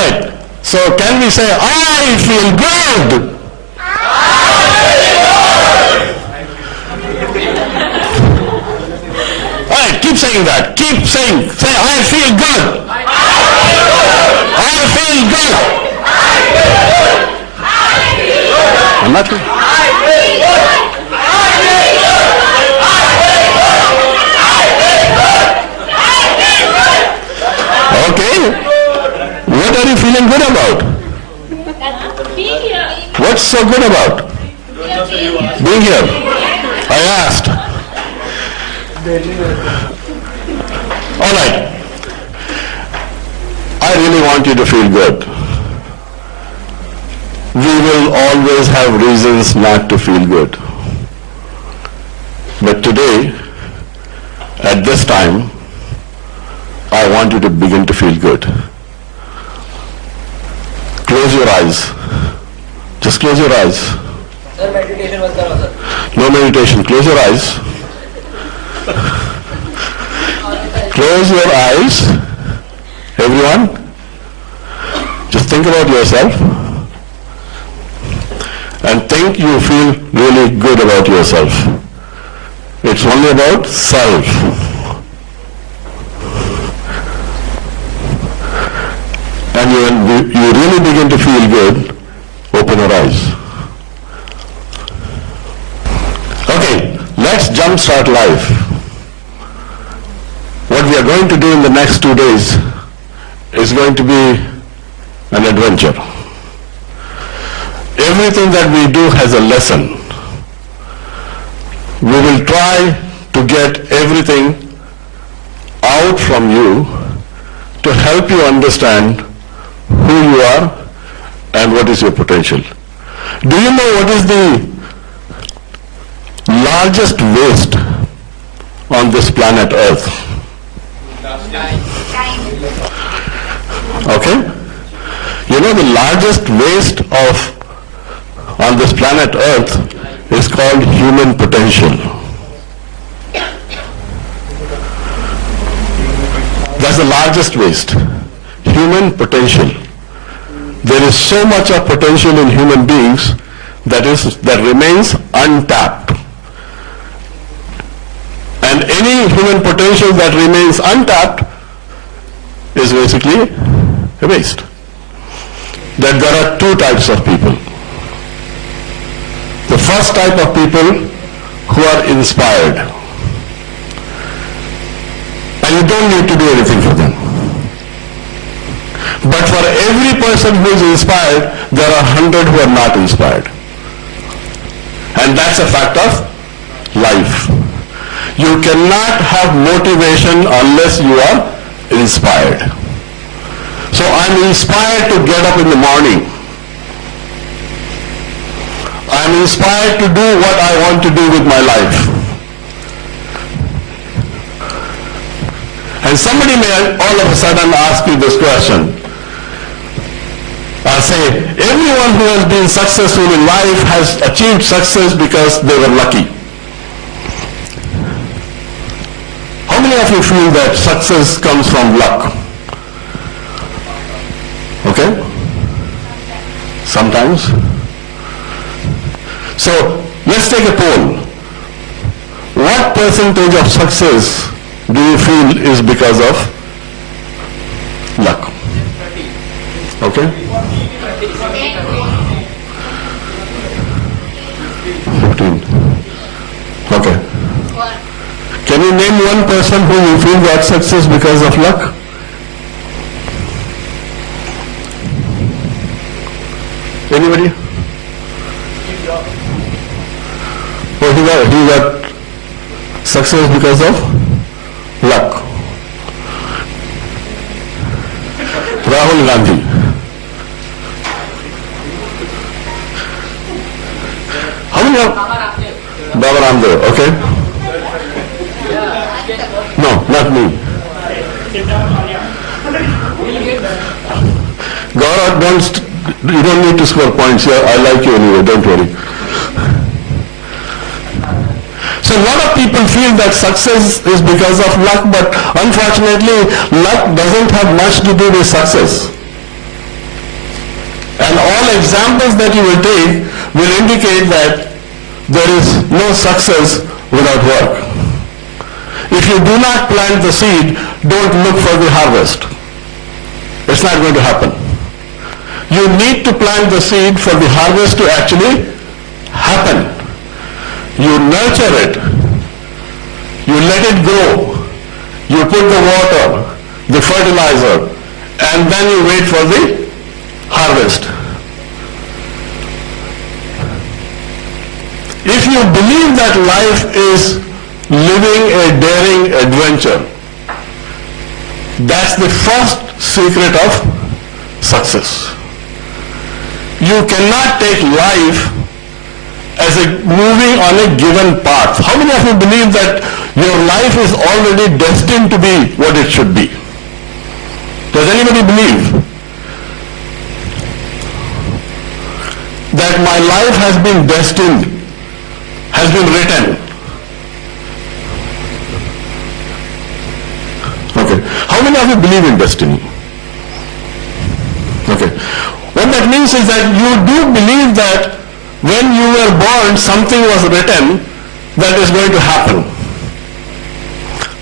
Alright, so can we say, I feel good? Alright, keep saying that. Keep saying, say, I feel good. I feel good. I'm not sure. Okay. What are you feeling good about? What's so good about being here? I asked. All right. I really want you to feel good. We will always have reasons not to feel good. But today, at this time, I want you to begin to feel good. Close your eyes. Just close your eyes. Sir, meditation was there, sir. No meditation. Close your eyes. Close your eyes. Everyone. Just think about yourself. And think you feel really good about yourself. It's only about self. And when you really begin to feel good, open your eyes. Okay, let's jumpstart life. What we are going to do in the next 2 days is going to be an adventure. Everything that we do has a lesson. We will try to get everything out from you to help you understand who you are and what is your potential. Do you know what is the largest waste on this planet Earth? Okay? You know the largest waste on this planet Earth is called human potential. That's the largest waste. Human potential. There is so much of potential in human beings that remains untapped. And any human potential that remains untapped is basically a waste. That there are two types of people. The first type of people who are inspired. And you don't need to do anything for them. But for every person who is inspired, there are 100 who are not inspired. And that's a fact of life. You cannot have motivation unless you are inspired. So I'm inspired to get up in the morning. I'm inspired to do what I want to do with my life. And somebody may all of a sudden ask you this question. I'll say, everyone who has been successful in life has achieved success because they were lucky. How many of you feel that success comes from luck? Okay? Sometimes. So, let's take a poll. What percentage of success do you feel is because of luck? Okay? 15. Okay. Can you name one person who you feel got success because of luck? Anybody? Oh, he got success because of luck. Rahul Gandhi. How many of Baba Ramdev, okay? No, not me. Gaurav, you don't need to score points here. I like you anyway, don't worry. So a lot of people feel that success is because of luck, but unfortunately, luck doesn't have much to do with success. examples that you will take will indicate that there is no success without work. If you do not plant the seed, don't look for the harvest. It's not going to happen. You need to plant the seed for the harvest to actually happen. You nurture it. You let it grow. You put the water, the fertilizer, and then you wait for the harvest. If you believe that life is living a daring adventure, that's the first secret of success. You cannot take life as a moving on a given path. How many of you believe that your life is already destined to be what it should be? Does anybody believe that my life has been destined, has been written? Okay. How many of you believe in destiny? Okay. What that means is that you do believe that when you were born, something was written that is going to happen.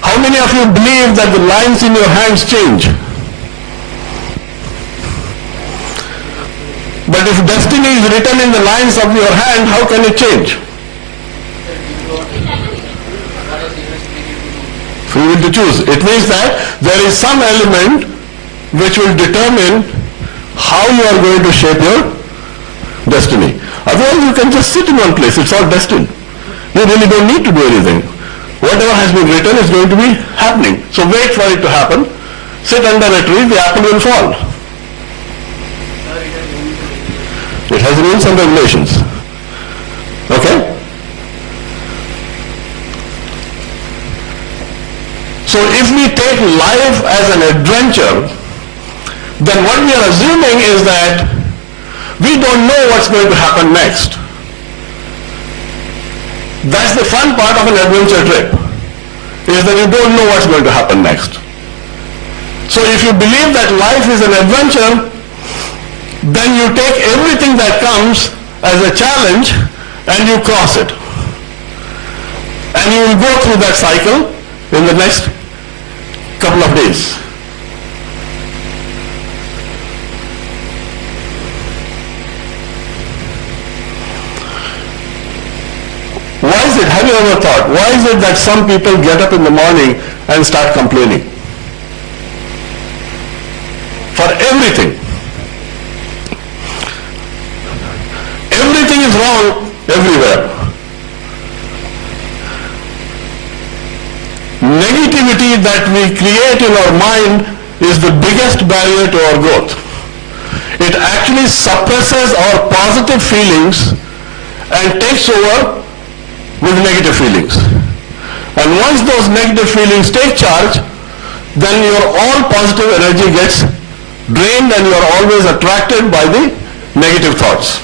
How many of you believe that the lines in your hands change? But if destiny is written in the lines of your hand, how can it change? Free will to choose. It means that there is some element which will determine how you are going to shape your destiny. Otherwise you can just sit in one place. It's all destined. You really don't need to do anything. Whatever has been written is going to be happening. So wait for it to happen. Sit under a tree, the apple will fall. It has rules and regulations. Okay? So if we take life as an adventure, then what we are assuming is that we don't know what's going to happen next. That's the fun part of an adventure trip, is that you don't know what's going to happen next. So if you believe that life is an adventure, then you take everything that comes as a challenge and you cross it. And you will go through that cycle in the next couple of days. Why is it, have you ever thought, why is it that some people get up in the morning and start complaining? For everything. Everything is wrong everywhere. Negativity that we create in our mind is the biggest barrier to our growth. It actually suppresses our positive feelings and takes over with negative feelings. And once those negative feelings take charge, then your all positive energy gets drained and you are always attracted by the negative thoughts.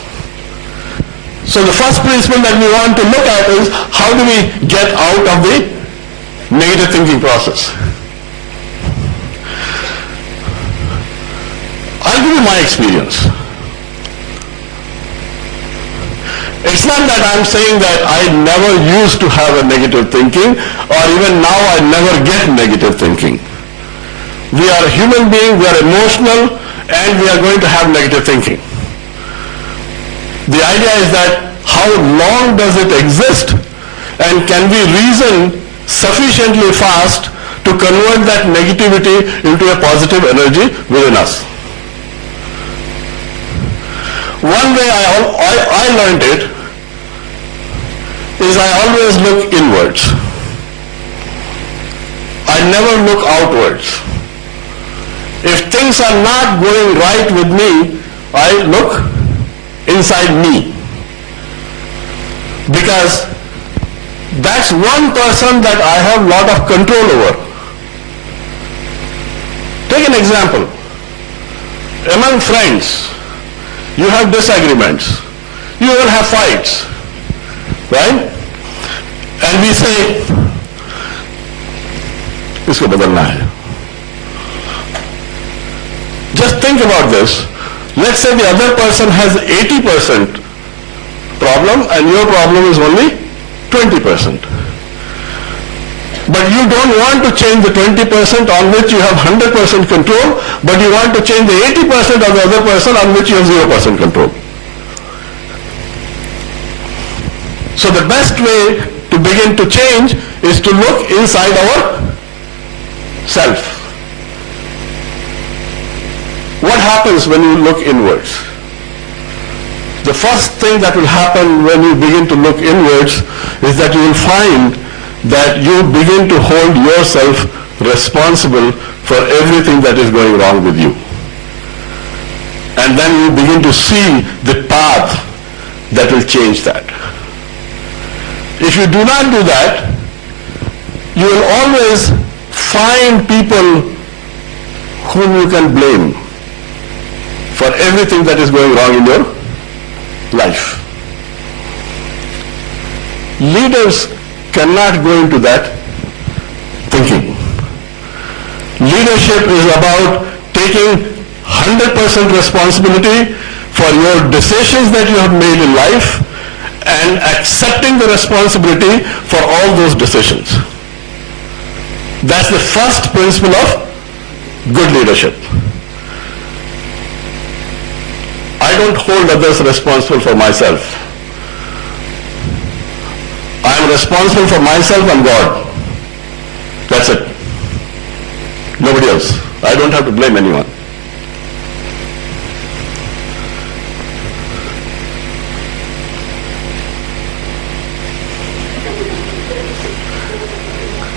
So the first principle that we want to look at is how do we get out of the negative thinking process. I'll give you my experience. It's not that I'm saying that I never used to have a negative thinking, or even now I never get negative thinking. We are human beings, we are emotional, and we are going to have negative thinking. The idea is that how long does it exist, and can we reason sufficiently fast to convert that negativity into a positive energy within us. One way I learned it is I always look inwards. I never look outwards. If things are not going right with me, I look inside me. Because that's one person that I have a lot of control over. Take an example. Among friends, you have disagreements. You will have fights. Right? And we say, इसको बदलना है. Just think about this. Let's say the other person has 80% problem and your problem is only 20%. But you don't want to change the 20% on which you have 100% control, but you want to change the 80% of the other person on which you have 0% control. So the best way to begin to change is to look inside our self. What happens when you look inwards? The first thing that will happen when you begin to look inwards is that you will find that you begin to hold yourself responsible for everything that is going wrong with you. And then you begin to see the path that will change that. If you do not do that, you will always find people whom you can blame for everything that is going wrong in your life. Leaders cannot go into that thinking. Leadership is about taking 100% responsibility for your decisions that you have made in life and accepting the responsibility for all those decisions. That's the first principle of good leadership. I don't hold others responsible for myself. I am responsible for myself and God. That's it. Nobody else. I don't have to blame anyone.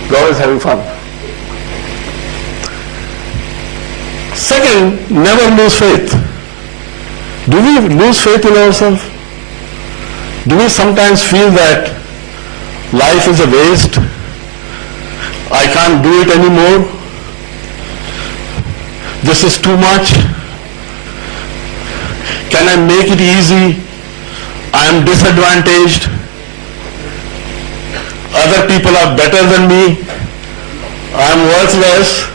God is having fun. Second, never lose faith. Do we lose faith in ourselves? Do we sometimes feel that life is a waste? I can't do it anymore. This is too much. Can I make it easy? I am disadvantaged. Other people are better than me. I am worthless.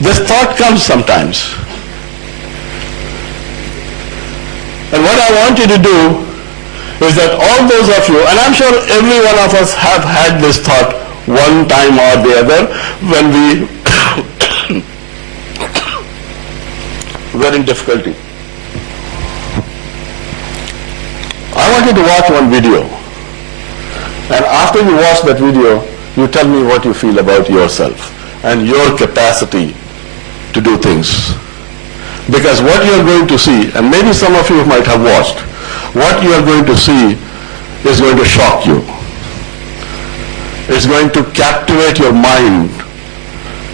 This thought comes sometimes. And what I want you to do is that all those of you, and I'm sure every one of us have had this thought one time or the other when we were in difficulty. I want you to watch one video. And after you watch that video, you tell me what you feel about yourself and your capacity to do things. Because what you are going to see, and maybe some of you might have watched, what you are going to see is going to shock you. It's going to captivate your mind,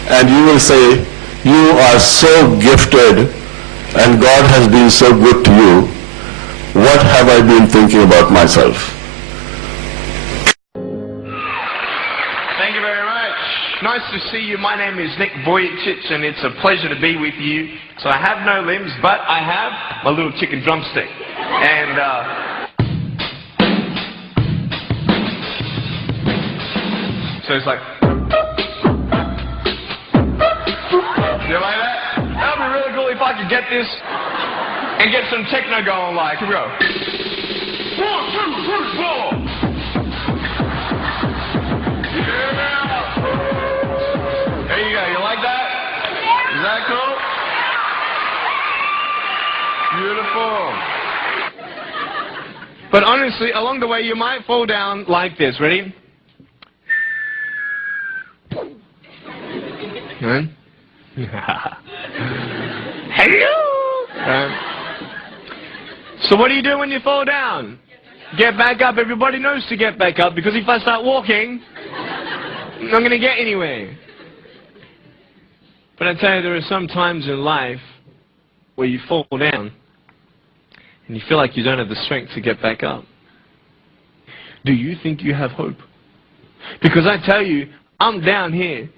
and you will say, you are so gifted and God has been so good to you. What have I been thinking about myself? Thank you very much. Nice to see you. My name is Nick Vujicic, and it's a pleasure to be with you. So I have no limbs, but I have my little chicken drumstick. And so it's like, you like that? That would be really cool if I could get this and get some techno going. Like, here we go. 1, 2, 3, 4. Yeah. There you go. You like that? Is that cool? Beautiful. But honestly, along the way, you might fall down like this. Ready? Good. Hello. So what do you do when you fall down? Get back up. Everybody knows to get back up, because if I start walking, I'm not going to get anywhere. But I tell you, there are some times in life where you fall down and you feel like you don't have the strength to get back up. Do you think you have hope? Because I tell you, I'm down here,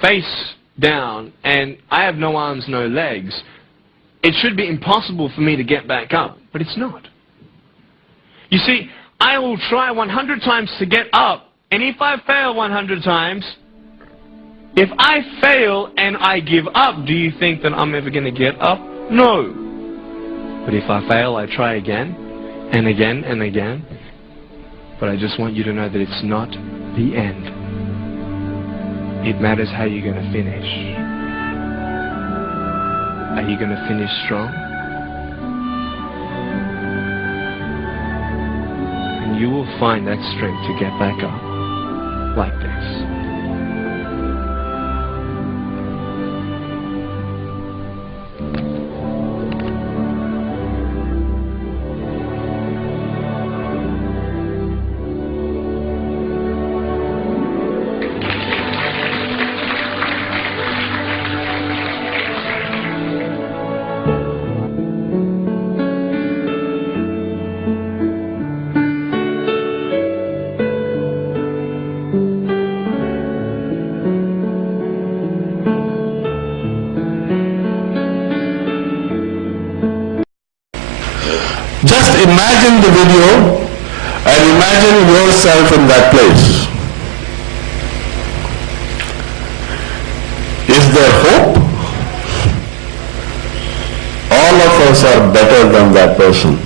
face down, and I have no arms, no legs. It should be impossible for me to get back up, but it's not. You see, I will try 100 times to get up, and if I fail 100 times, If I fail and I give up, do you think that I'm ever going to get up? No. But if I fail, I try again and again and again. But I just want you to know that it's not the end. It matters how you're going to finish. Are you going to finish strong? And you will find that strength to get back up like this. Just imagine the video and imagine yourself in that place. Is there hope? All of us are better than that person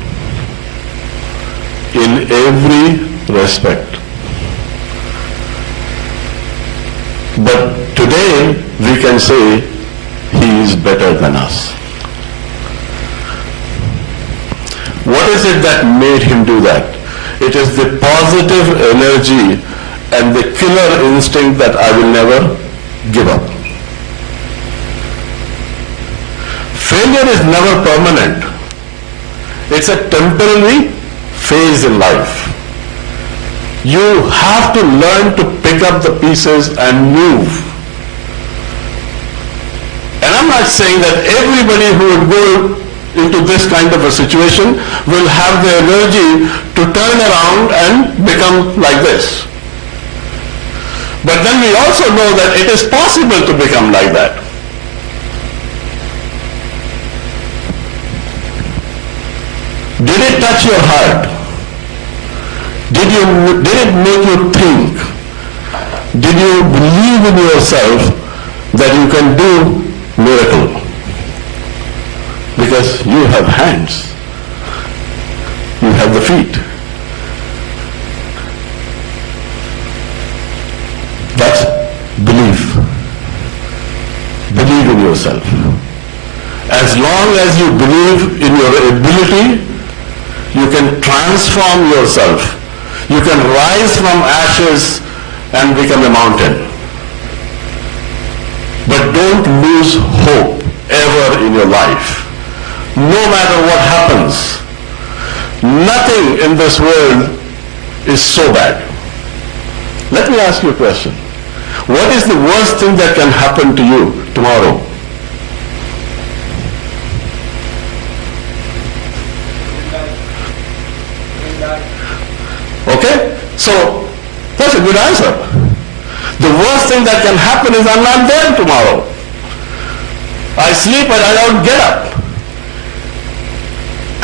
in every respect. But today we can say he is better than us. What is it that made him do that? It is the positive energy and the killer instinct that I will never give up. Failure is never permanent. It's a temporary phase in life. You have to learn to pick up the pieces and move. And I'm not saying that everybody who would go into this kind of a situation will have the energy to turn around and become like this. But then we also know that it is possible to become like that. Did it touch your heart? Did it make you think? Did you believe in yourself that you can do miracle? Because you have hands, you have the feet. That's belief. Believe in yourself. As long as you believe in your ability, you can transform yourself. You can rise from ashes and become a mountain. But don't lose hope ever in your life. No matter what happens, nothing in this world is so bad. Let me ask you a question. What is the worst thing that can happen to you tomorrow? Okay? So, that's a good answer. The worst thing that can happen is I'm not there tomorrow. I sleep and I don't get up.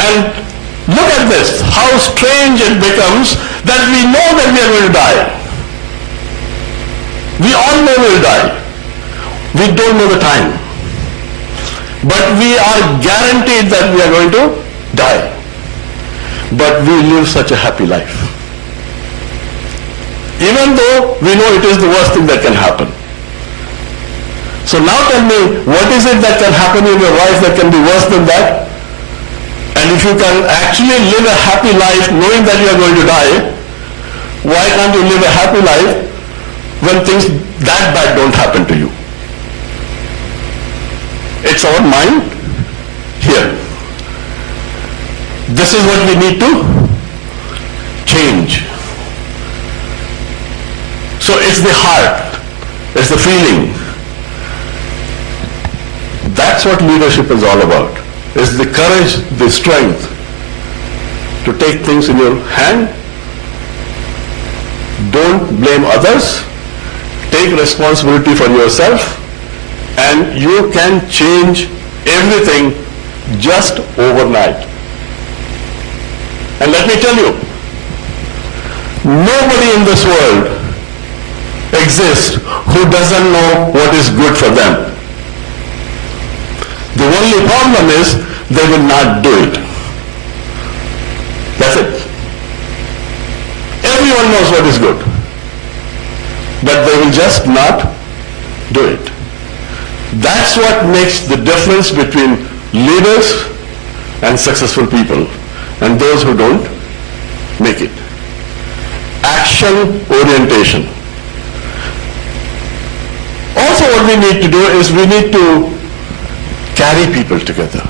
And look at this, how strange it becomes that we know that we are going to die. We all know we will die. We don't know the time. But we are guaranteed that we are going to die. But we live such a happy life. Even though we know it is the worst thing that can happen. So now tell me, what is it that can happen in your life that can be worse than that? And if you can actually live a happy life knowing that you are going to die, why can't you live a happy life when things that bad don't happen to you? It's our mind here. This is what we need to change. So it's the heart, it's the feeling. That's what leadership is all about. It's the courage, the strength to take things in your hand. Don't blame others. Take responsibility for yourself, and you can change everything just overnight. And let me tell you, nobody in this world exist who doesn't know what is good for them. The only problem is they will not do it. That's it. Everyone knows what is good, but they will just not do it. That's what makes the difference between leaders and successful people and those who don't make it. Action orientation. Also what we need to do is we need to carry people together.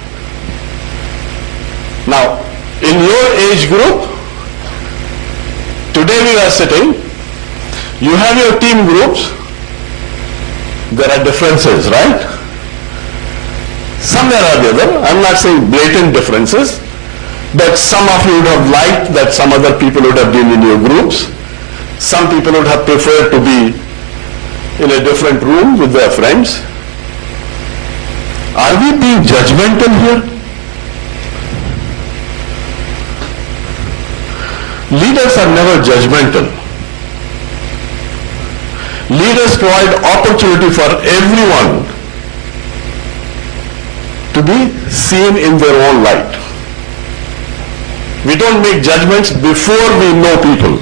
Now, in your age group, today we are sitting, you have your team groups, there are differences, right? Somewhere or the other, I'm not saying blatant differences, but some of you would have liked that some other people would have been in your groups. Some people would have preferred to be in a different room with their friends. Are we being judgmental here? Leaders are never judgmental. Leaders provide opportunity for everyone to be seen in their own light. We don't make judgments before we know people.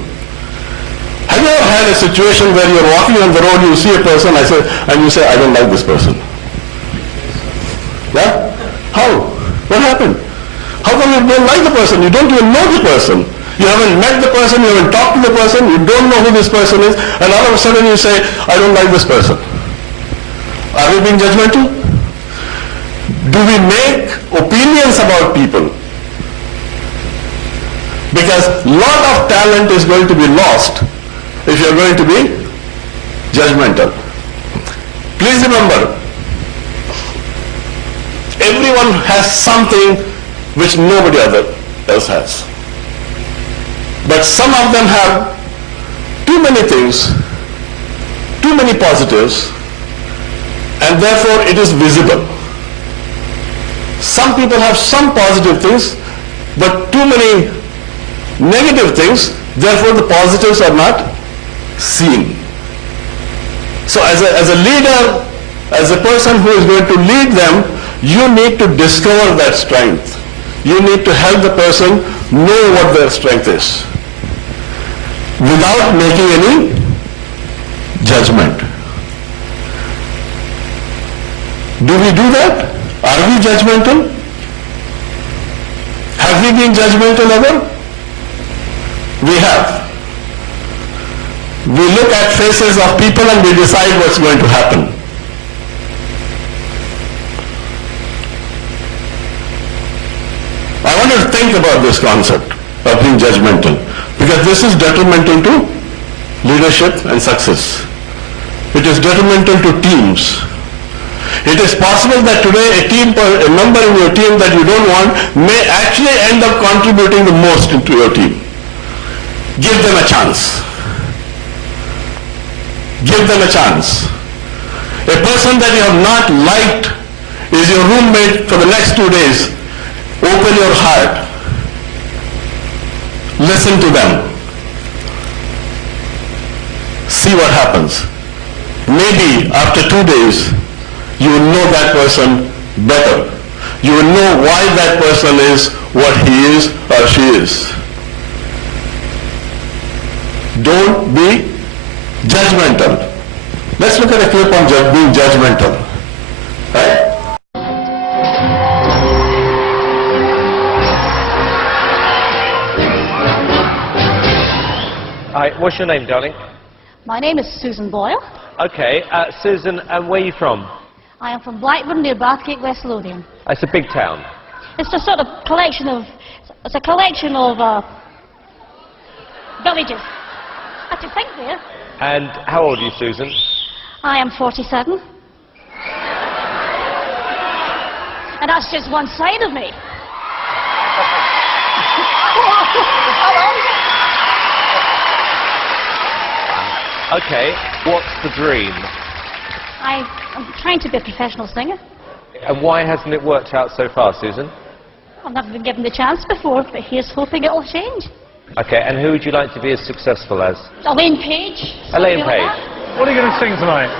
Have you ever had a situation where you're walking on the road, you see a person, and you say, I don't like this person? Yeah? How? What happened? How come you don't like the person? You don't even know the person. You haven't met the person, you haven't talked to the person, you don't know who this person is, and all of a sudden you say, I don't like this person. Are we being judgmental? Do we make opinions about people? Because a lot of talent is going to be lost if you're going to be judgmental. Please remember, everyone has something which nobody else has. But some of them have too many things, too many positives, and therefore it is visible. Some people have some positive things, but too many negative things, therefore the positives are not seen. So as a leader, as a person who is going to lead them, you need to discover that strength. You need to help the person know what their strength is without making any judgment. Do we do that? Are we judgmental? Have we been judgmental ever? We have. We look at faces of people and we decide what's going to happen. I want you to think about this concept of being judgmental, because this is detrimental to leadership and success. It is detrimental to teams. It is possible that today a member in your team that you don't want may actually end up contributing the most into your team. Give them a chance. Give them a chance. A person that you have not liked is your roommate for the next 2 days. Open your heart. Listen to them. See what happens. Maybe after 2 days, you will know that person better. You will know why that person is what he is or she is. Don't be judgmental. Let's look at a clip on being judgmental. Right? Hi, what's your name, darling? My name is Susan Boyle. Okay, Susan, and where are you from? I am from Blackburn near Bathgate, West Lothian. It's a big town. It's a sort of collection of villages. I have to think there. And how old are you, Susan? I am 47. And that's just one side of me. Okay, what's the dream? I'm trying to be a professional singer. And why hasn't it worked out so far, Susan? I've never been given the chance before, but here's hoping it'll change. Okay, and who would you like to be as successful as? Elaine Page. Elaine something like Page. that. What are you going to sing tonight?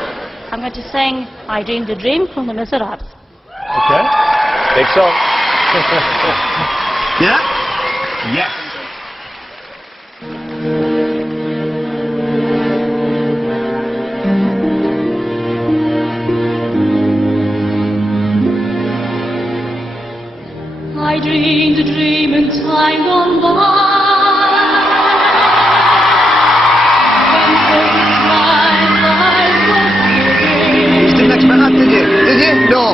I'm going to sing I Dreamed a Dream from the Miserables. Okay. Big song. Yeah? Yes. I dreamed a dream in time gone by. When first my life was living. Didn't expect that, did you? Did you? No.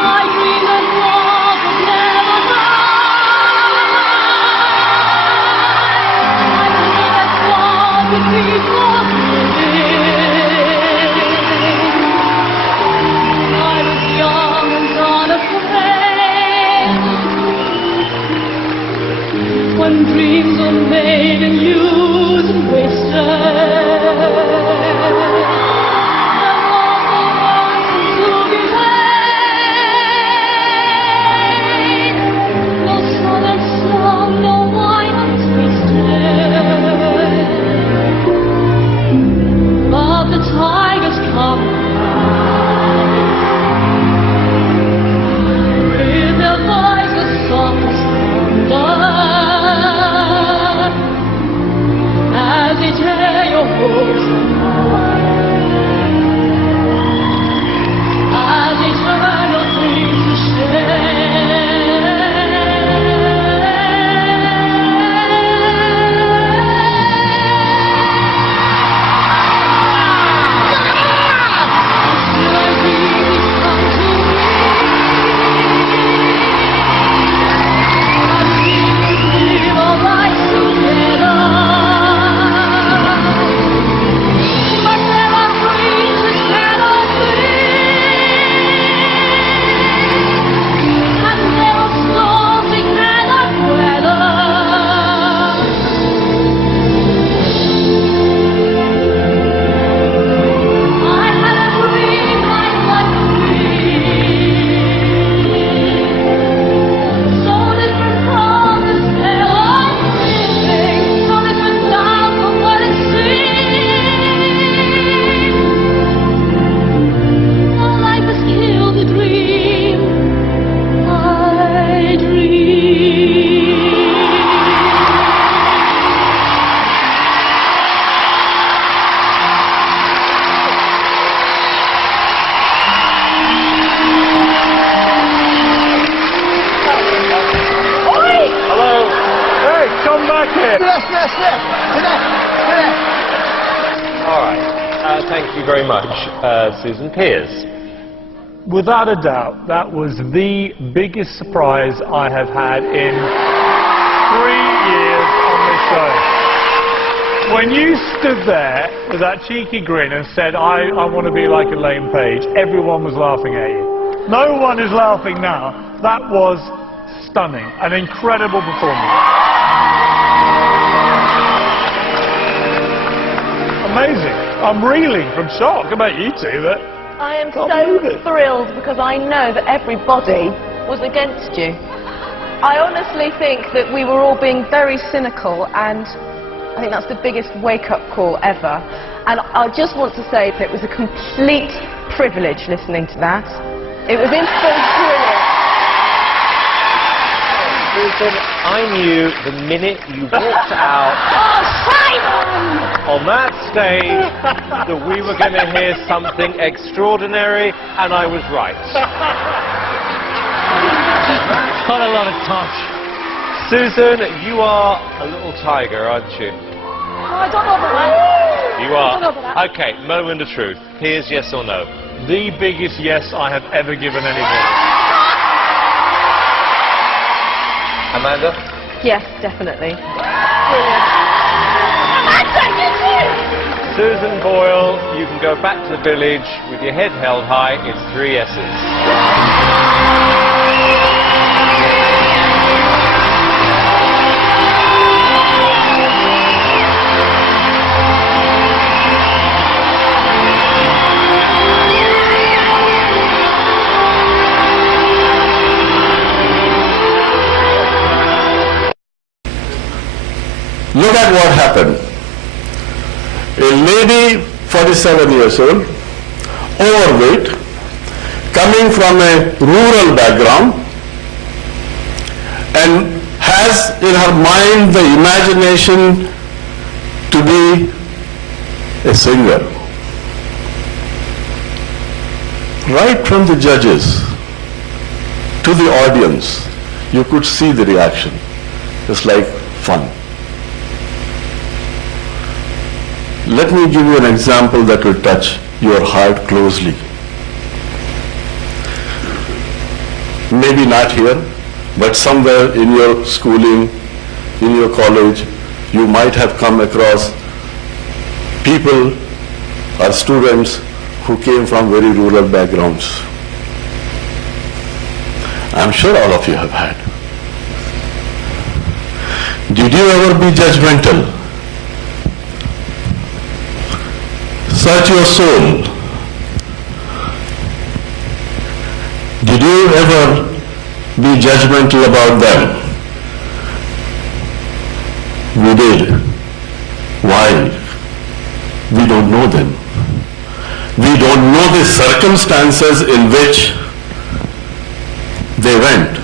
I dreamed of love would never die. I dreamed that God would be forgiven. I was young and unafraid. When dreams are made and used and wasted, and all the ones to be paid. No sun and song, no wine untasted, but the tigers come with their voice as soft as thunder. As they tear your hopes apart, as they turn your dreams to Still I dream these come to me. I dream we live our lives together. But there are dreams that cannot be, and there are storms we cannot weather. I had a dream like what you dream, so different from this hell I'm living, so different now from what it seems. Now life has killed the dream I dreamed. Hello. Hey, come back here. All right. Thank you very much, Susan Piers. Without a doubt, that was the biggest surprise I have had in 3 years on this show. When you stood there with that cheeky grin and said, I want to be like Elaine Page, everyone was laughing at you. No one is laughing now. That was stunning. An incredible performance. Amazing. I'm reeling from shock. How about you two? I am Can't so believe it. thrilled because I know that everybody was against you. I honestly think that we were all being very cynical, and I think that's the biggest wake-up call ever. And I just want to say that it was a complete privilege listening to that. It was brilliant. Susan, I knew the minute you walked out Oh, Simon! on that stage that we were going to hear something extraordinary, and I was right. Not a lot of touch. Susan, you are a little tiger, aren't you? Oh, I don't know about that. You I don't know are. about that. Okay, moment of truth. Here's yes or no. The biggest yes I have ever given anybody. Amanda? Yes, definitely. Susan Boyle, you can go back to the village with your head held high. It's 3 yeses. Look at what happened. A lady 47 years old, overweight, coming from a rural background, and has in her mind the imagination to be a singer. Right from the judges to the audience, you could see the reaction. It's like fun. Let me give you an example that will touch your heart closely. Maybe not here, but somewhere in your schooling, in your college, you might have come across people or students who came from very rural backgrounds. I'm sure all of you have had. Did you ever be judgmental? Search your soul. Did you ever be judgmental about them? We did. Why? We don't know them. We don't know the circumstances in which they went.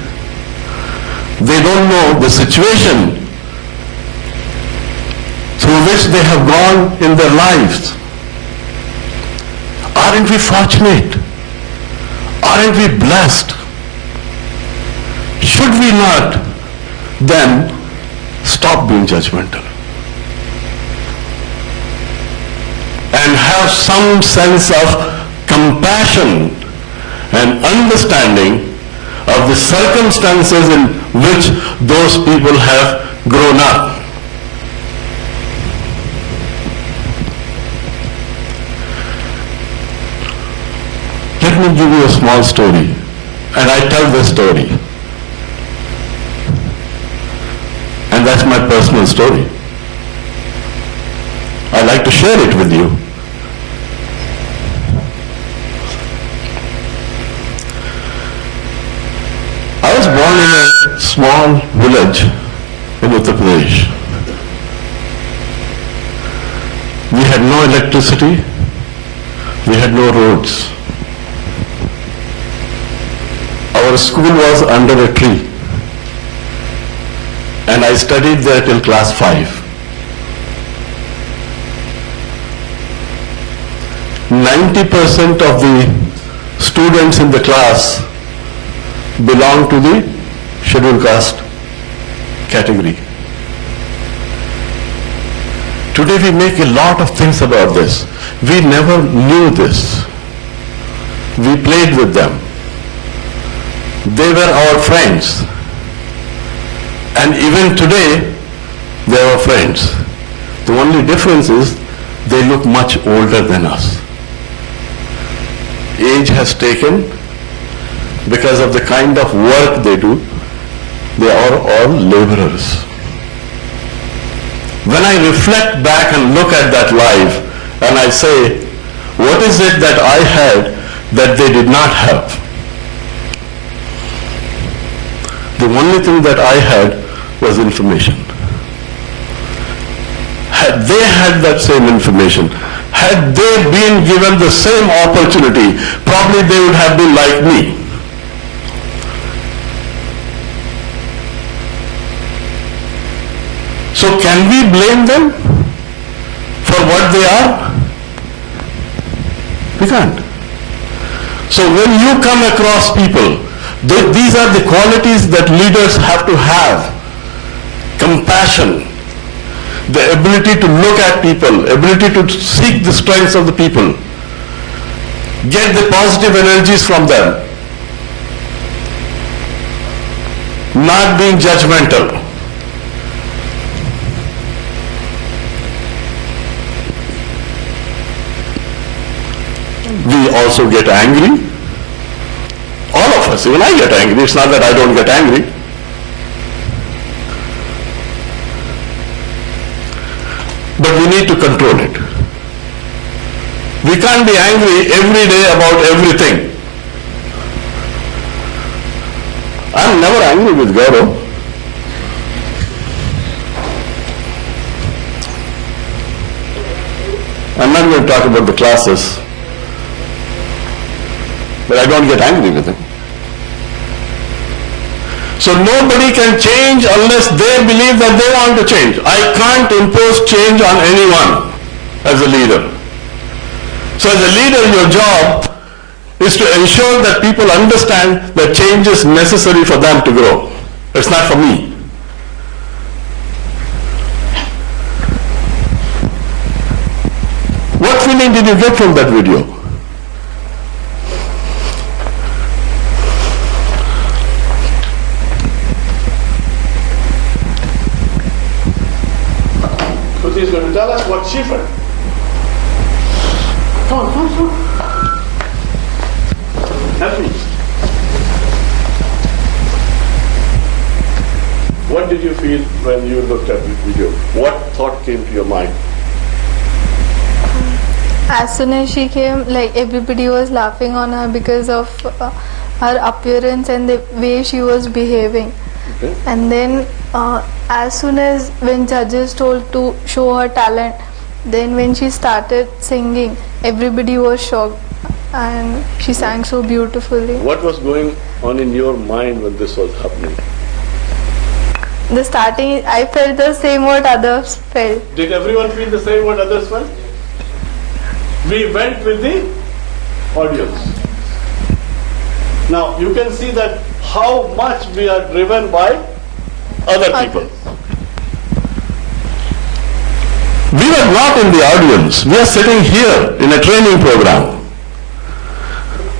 They don't know the situation through which they have gone in their lives. Aren't we fortunate? Aren't we blessed? Should we not then stop being judgmental and have some sense of compassion and understanding of the circumstances in which those people have grown up? Let me give you a small story, and I tell this story. And that's my personal story. I like to share it with you. I was born in a small village in Uttar Pradesh. We had no electricity, we had no roads. Our school was under a tree, and I studied there till class 5. 90% of the students in the class belong to the scheduled caste category. Today we make a lot of things about this. We never knew this. We played with them. They were our friends. And even today, they are our friends. The only difference is they look much older than us. Age has taken, because of the kind of work they do, they are all laborers. When I reflect back and look at that life, and I say, what is it that I had that they did not have? The only thing that I had was information. Had they had that same information, had they been given the same opportunity, probably they would have been like me. So can we blame them for what they are? We can't. So when you come across people, these are the qualities that leaders have to have. Compassion, the ability to look at people, ability to seek the strengths of the people, get the positive energies from them, not being judgmental. We also get angry. All of us, even I get angry. It's not that I don't get angry. But we need to control it. We can't be angry every day about everything. I'm never angry with Gaurav. I'm not going to talk about the classes, but I don't get angry with him. So nobody can change unless they believe that they want to change. I can't impose change on anyone as a leader. So as a leader, your job is to ensure that people understand that change is necessary for them to grow. It's not for me. What feeling did you get from that video? Kruti is going to tell us what she felt. Come on, come on, come on. Help me. What did you feel when you looked at this video? What thought came to your mind? As soon as she came, like everybody was laughing on her because of her appearance and the way she was behaving. Okay. And then as soon as when judges told to show her talent, then when she started singing, everybody was shocked and she sang so beautifully. What was going on in your mind when this was happening? The starting, I felt the same what others felt. Did everyone feel the same what others felt? We went with the audience. Now you can see that how much we are driven by other people. We were not in the audience. We are sitting here in a training program.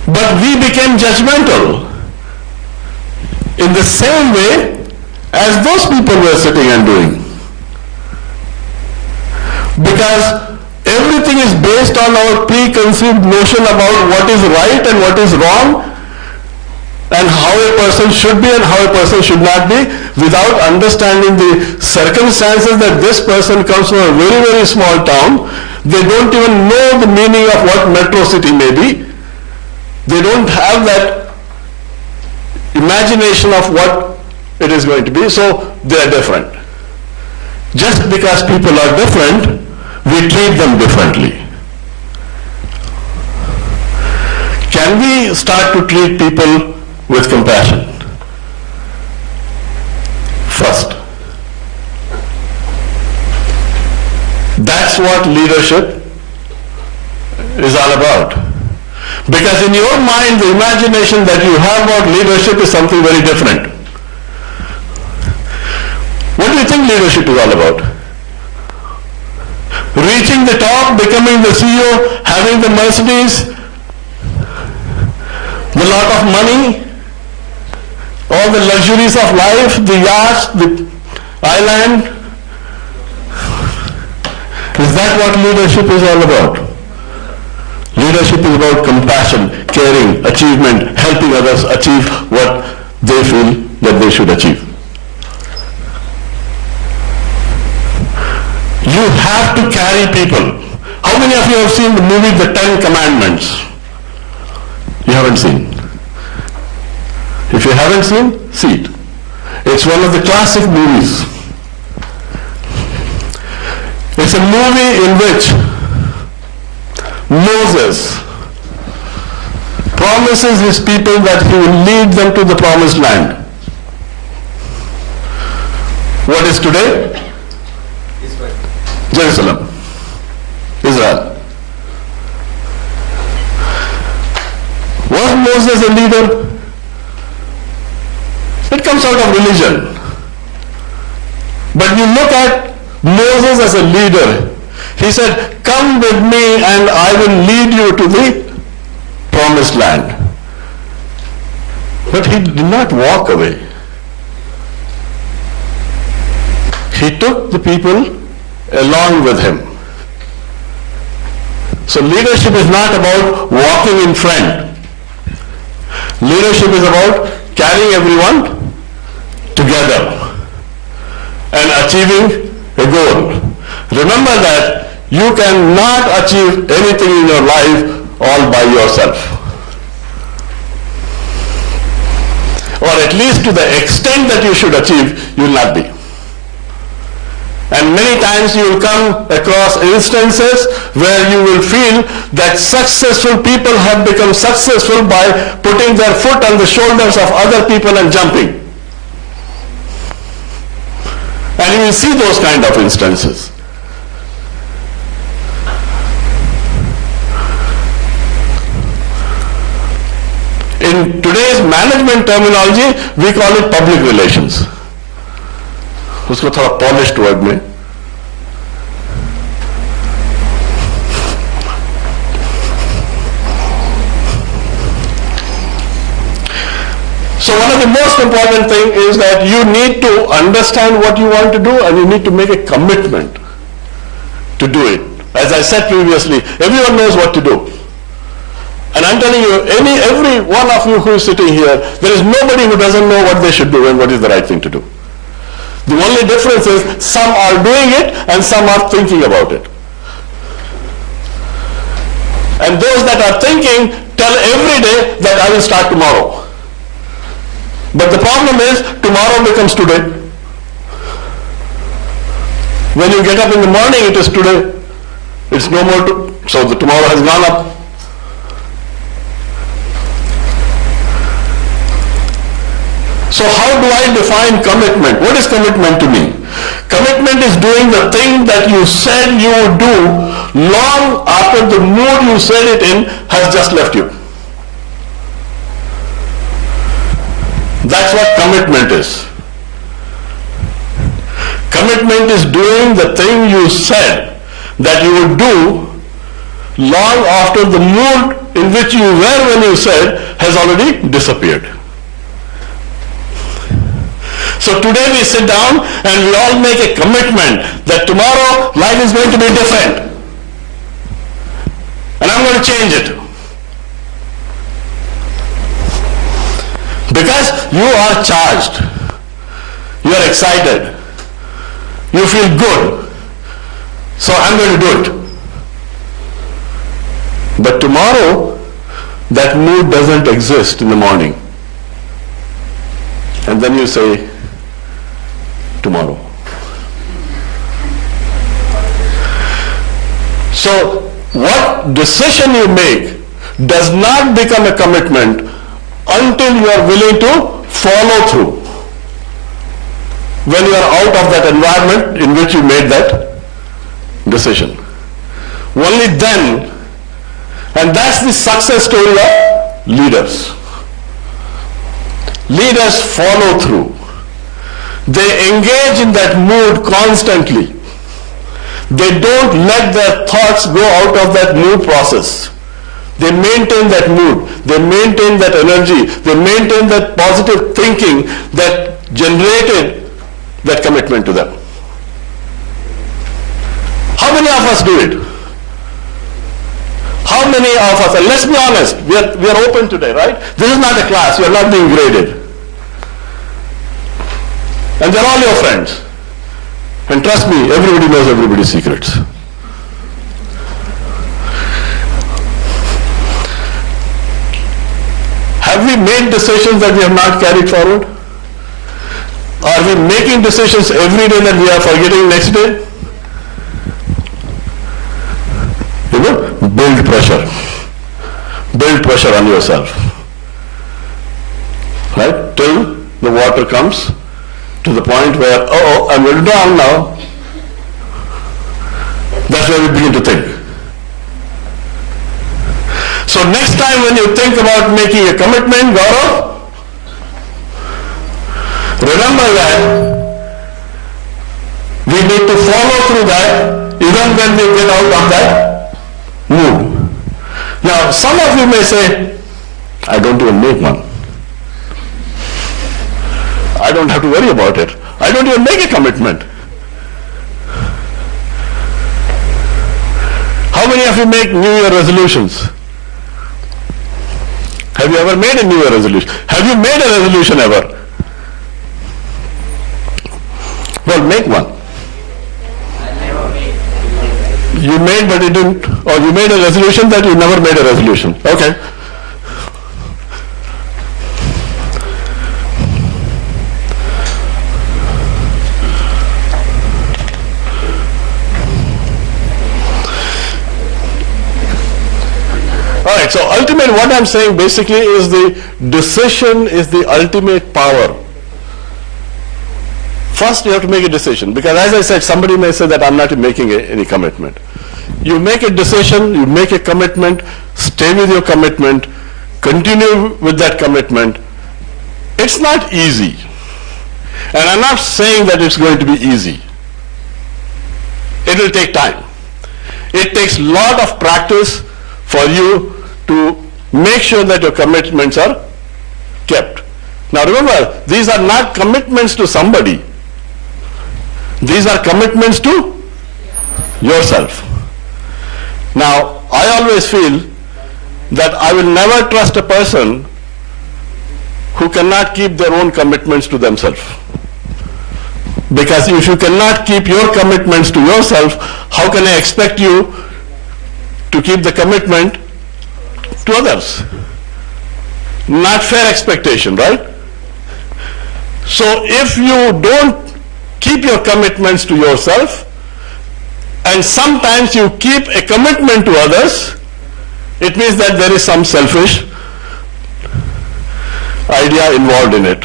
But we became judgmental in the same way as those people were sitting and doing. Because everything is based on our preconceived notion about what is right and what is wrong, and how a person should be and how a person should not be, without understanding the circumstances that this person comes from a very, very small town. They don't even know the meaning of what metro city may be. They don't have that imagination of what it is going to be, so they are different. Just because people are different, we treat them differently. Can we start to treat people with compassion? First. That's what leadership is all about. Because in your mind, the imagination that you have about leadership is something very different. What do you think leadership is all about? Reaching the top, becoming the CEO, having the Mercedes, the lot of money, all the luxuries of life, the yachts, the island. Is that what leadership is all about? Leadership is about compassion, caring, achievement, helping others achieve what they feel that they should achieve. You have to carry people. How many of you have seen the movie The 10 Commandments? You haven't seen. If you haven't seen, see it. It's one of the classic movies. It's a movie in which Moses promises his people that he will lead them to the promised land. What is today? Jerusalem, Israel. Was Moses a leader? It comes out of religion. But you look at Moses as a leader. He said, "Come with me and I will lead you to the promised land." But he did not walk away. He took the people along with him. So leadership is not about walking in front. Leadership is about carrying everyone together and achieving a goal. Remember that you cannot achieve anything in your life all by yourself. Or at least to the extent that you should achieve, you will not be. And many times you will come across instances where you will feel that successful people have become successful by putting their foot on the shoulders of other people and jumping. And you will see those kind of instances. In today's management terminology, we call it public relations. उसको थोड़ा polished word में. So one of the most important thing is that you need to understand what you want to do and you need to make a commitment to do it. As I said previously, everyone knows what to do. And I'm telling you, every one of you who is sitting here, there is nobody who doesn't know what they should do and what is the right thing to do. The only difference is some are doing it and some are thinking about it. And those that are thinking tell every day that I will start tomorrow. But the problem is tomorrow becomes today. When you get up in the morning, it is today. It's no more so the tomorrow has gone up. So how do I define commitment? What is commitment to me? Commitment is doing the thing that you said you would do long after the mood you said it in has just left you. That's what commitment is. Commitment is doing the thing you said that you would do long after the mood in which you were when you said has already disappeared. So today we sit down and we all make a commitment that tomorrow life is going to be different. And I'm going to change it. Because you are charged. You are excited. You feel good. So I'm going to do it. But tomorrow, that mood doesn't exist in the morning. And then you say, tomorrow. So what decision you make does not become a commitment until you are willing to follow through. When you are out of that environment in which you made that decision. Only then, and that's the success story of leaders. Leaders follow through. They engage in that mood constantly. They don't let their thoughts go out of that mood process. They maintain that mood. They maintain that energy. They maintain that positive thinking that generated that commitment to them. How many of us do it? How many of us, and let's be honest, we are open today, right? This is not a class. You are not being graded. And they're all your friends. And trust me, everybody knows everybody's secrets. Have we made decisions that we have not carried forward? Are we making decisions every day that we are forgetting next day? You know, build pressure. Build pressure on yourself. Right? Till the water comes to the point where, oh, I'm going to drown now. That's where we begin to think. So next time when you think about making a commitment, Gaurav, remember that we need to follow through that even when we get out of that mood. Now, some of you may say, I don't even make one. I don't have to worry about it. I don't even make a commitment. How many of you make New Year resolutions? Have you ever made a New Year resolution? Have you made a resolution ever? Well, make one. You made but you didn't, or you made a resolution that you never made a resolution. Okay. Alright, so ultimately what I'm saying basically is the decision is the ultimate power. First you have to make a decision, because as I said, somebody may say that I'm not making any commitment. You make a decision, you make a commitment, stay with your commitment, continue with that commitment. It's not easy. And I'm not saying that it's going to be easy. It will take time. It takes a lot of practice for you to make sure that your commitments are kept. Now remember, these are not commitments to somebody. These are commitments to yourself. Now, I always feel that I will never trust a person who cannot keep their own commitments to themselves. Because if you cannot keep your commitments to yourself, how can I expect you to keep the commitment to others? Not fair expectation, right? So if you don't keep your commitments to yourself, and sometimes you keep a commitment to others, it means that there is some selfish idea involved in it.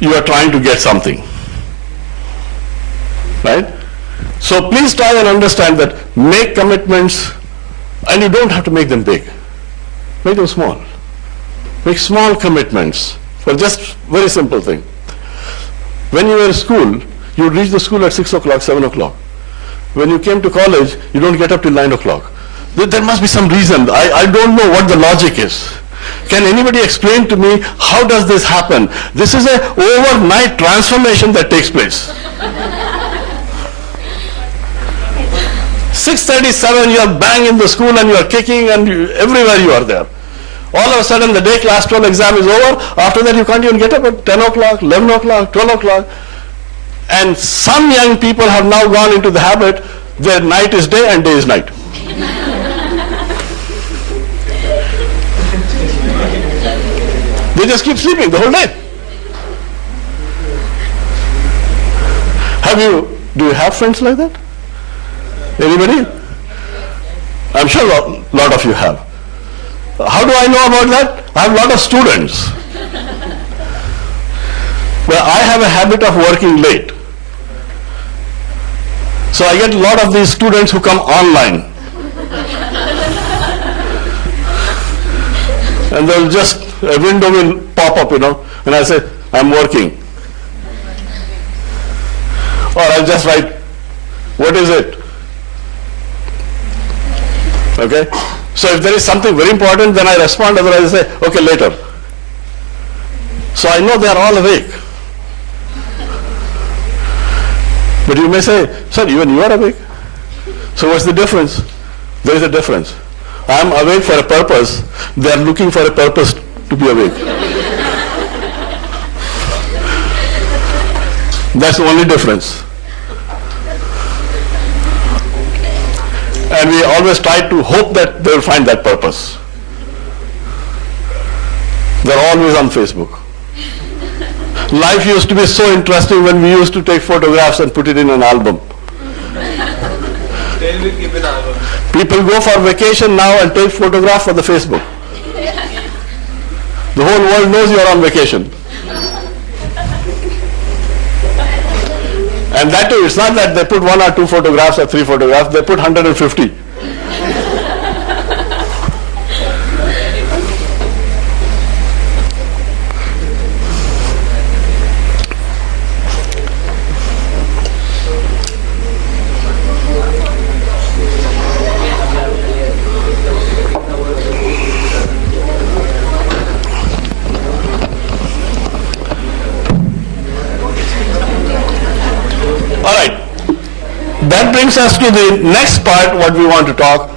You are trying to get something, right? So please try and understand that make commitments, and you don't have to make them big. Make them small. Make small commitments for just very simple thing. When you were in school, you would reach the school at 6 o'clock, 7 o'clock. When you came to college, you don't get up till 9 o'clock. There must be some reason. I don't know what the logic is. Can anybody explain to me how does this happen? This is an overnight transformation that takes place. 6:37, you are bang in the school and you are kicking and everywhere you are there. All of a sudden the day class 12 exam is over. After that you can't even get up at 10 o'clock, 11 o'clock, 12 o'clock. And some young people have now gone into the habit, their night is day and day is night. They just keep sleeping the whole day. Do you have friends like that? Anybody? I'm sure a lot of you have. How do I know about that? I have a lot of students. Well, I have a habit of working late. So I get a lot of these students who come online. And they'll just, a window will pop up, and I say, I'm working. Or I'll just write, what is it? Okay? So if there is something very important, then I respond, otherwise I say, okay, later. So I know they are all awake. But you may say, sir, even you are awake. So what's the difference? There is a difference. I am awake for a purpose. They are looking for a purpose to be awake. That's the only difference. And we always try to hope that they will find that purpose. They're always on Facebook. Life used to be so interesting when we used to take photographs and put it in an album. People go for vacation now and take photographs for the Facebook. The whole world knows you are on vacation. And that too, it's not that they put 1 or 2 photographs or 3 photographs, they put 150. That brings us to the next part, what we want to talk.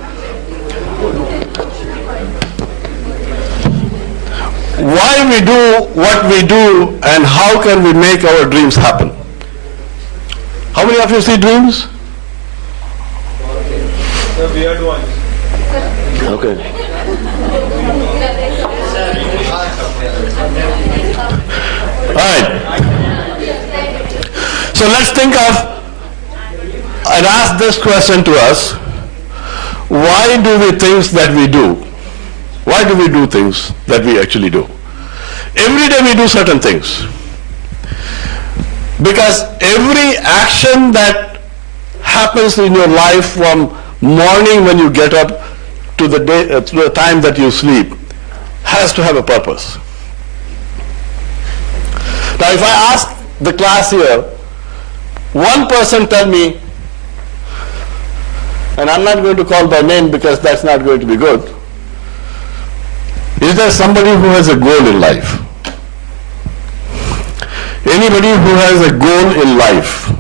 Why we do what we do and how can we make our dreams happen? How many of you see dreams? The weird ones. Okay. All right. So let's think of, I'd ask this question to us. why do we think that we do? Why do we do things that we actually do? Every day we do certain things. Because every action that happens in your life from morning when you get up to the day, to the time that you sleep, has to have a purpose. Now if I ask the class here, one person tell me, and I'm not going to call by name because that's not going to be good, is there somebody who has a goal in life? Anybody who has a goal in life?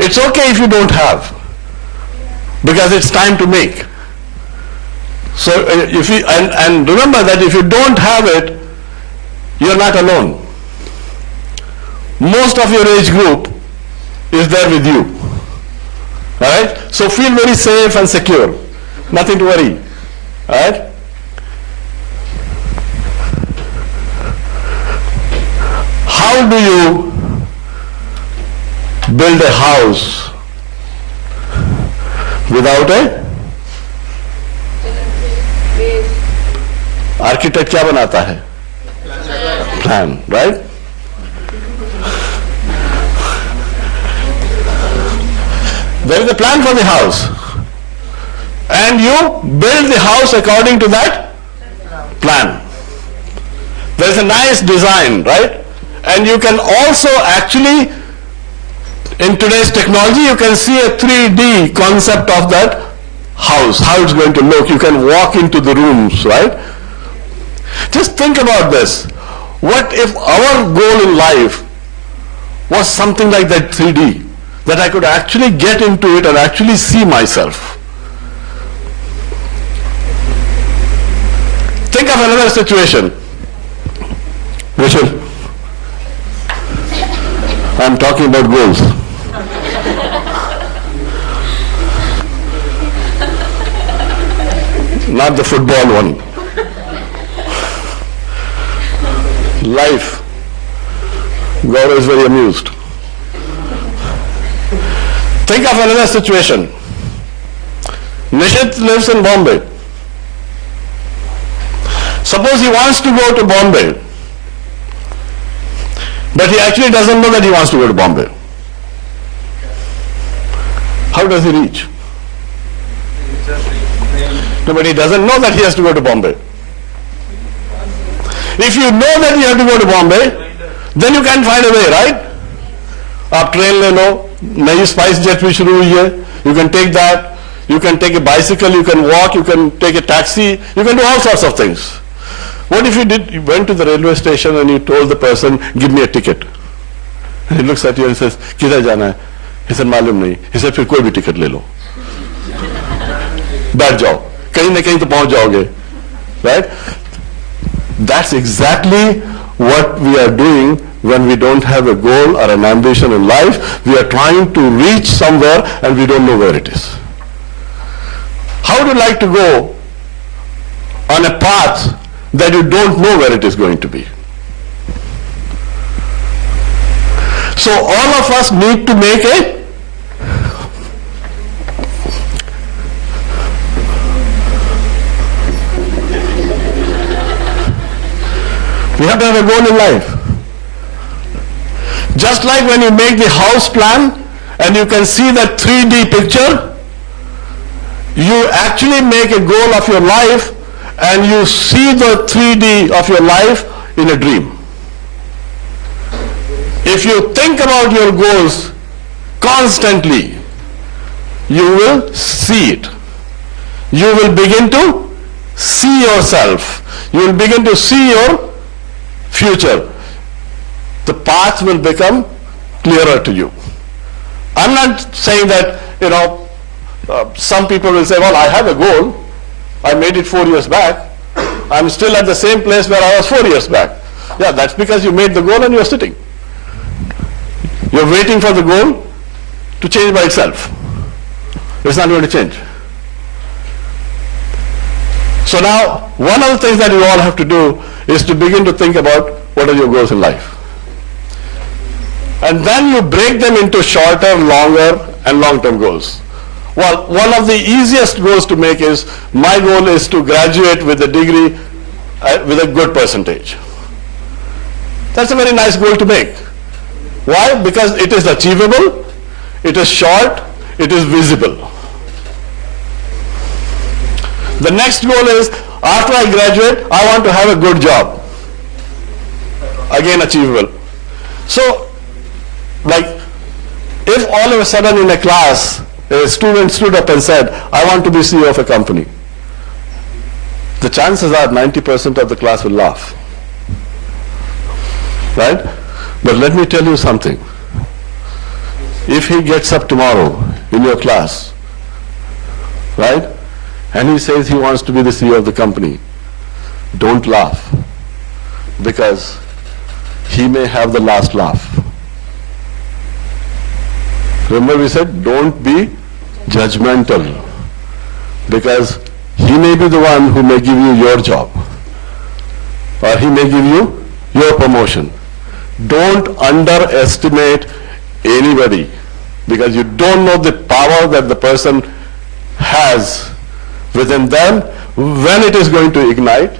It's okay if you don't have, because it's time to make. So if you, and remember that if you don't have it, you're not alone. Most of your age group is there with you. Alright? So feel very safe and secure. Nothing to worry. Alright? How do you build a house without a architect? क्या बनाता है? Plan, right? There is a plan for the house, and you build the house according to that plan. There is a nice design, right? And you can also actually, in today's technology, you can see a 3D concept of that house, how it's going to look. You can walk into the rooms, right? Just think about this. What if our goal in life was something like that 3D, that I could actually get into it and actually see myself? Think of another situation. Richard, I'm talking about goals. Not the football one. Life. Gaurav is very amused. Think of another situation. Nishit lives in Bombay. Suppose he wants to go to Bombay, but he actually doesn't know that he wants to go to Bombay. How does he reach? No, but he doesn't know that he has to go to Bombay. If you know that you have to go to Bombay, then you can find a way, right? आप train ले लो, नई spice jet भी शुरू हुई है, you can take that, you can take a bicycle, you can walk, you can take a taxi, you can do all sorts of things. What if you went to the railway station and you told the person, give me a ticket? And he looks at you and says, किधर जाना है? He said, मालूम नहीं. He said, फिर कोई भी ticket ले लो. बैठ जाओ, कहीं ना कहीं तो पहुंच जाओगे, right? That's exactly what we are doing when we don't have a goal or an ambition in life. We are trying to reach somewhere and we don't know where it is. How would you like to go on a path that you don't know where it is going to be? So all of us need to make a we have to have a goal in life. Just like when you make the house plan and you can see that 3D picture, you actually make a goal of your life and you see the 3D of your life in a dream. If you think about your goals constantly, you will see it. You will begin to see yourself. You will begin to see your future. The path will become clearer to you. I'm not saying that, some people will say, well, I have a goal. I made it 4 years back. I'm still at the same place where I was 4 years back. Yeah, that's because you made the goal and you're sitting. You're waiting for the goal to change by itself. It's not going to change. So now, one of the things that you all have to do is to begin to think about what are your goals in life. And then you break them into shorter, longer, and long-term goals. Well, one of the easiest goals to make is, my goal is to graduate with a degree with a good percentage. That's a very nice goal to make. Why? Because it is achievable, it is short, it is visible. The next goal is, after I graduate, I want to have a good job. Again, achievable. So, like, if all of a sudden in a class, a student stood up and said, I want to be CEO of a company, the chances are 90% of the class will laugh. Right? But let me tell you something. If he gets up tomorrow in your class, right, and he says he wants to be the CEO of the company, don't laugh, because he may have the last laugh. Remember we said, don't be judgmental, because he may be the one who may give you your job, or he may give you your promotion. Don't underestimate anybody, because you don't know the power that the person has within them, when it is going to ignite,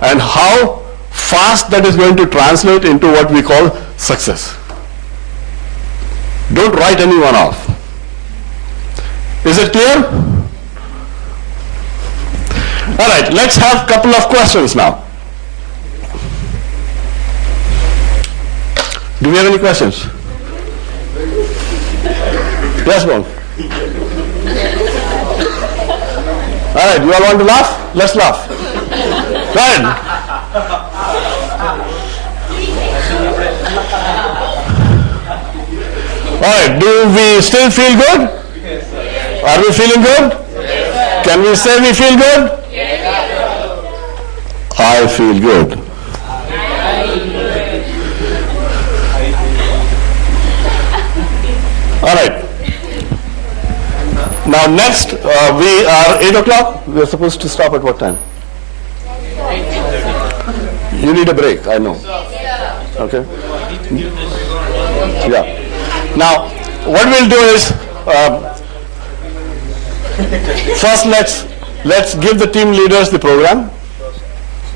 and how fast that is going to translate into what we call success. Don't write anyone off. Is it clear? All right, let's have a couple of questions now. Do we have any questions? Yes, Bon. All right, you all want to laugh? Let's laugh. Go ahead. All right, do we still feel good? Are we feeling good? Can we say we feel good? I feel good. All right. Now next, we are 8 o'clock. We are supposed to stop at what time? You need a break, I know. Okay. Yeah. Now, what we'll do is, first let's give the team leaders the program.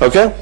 Okay.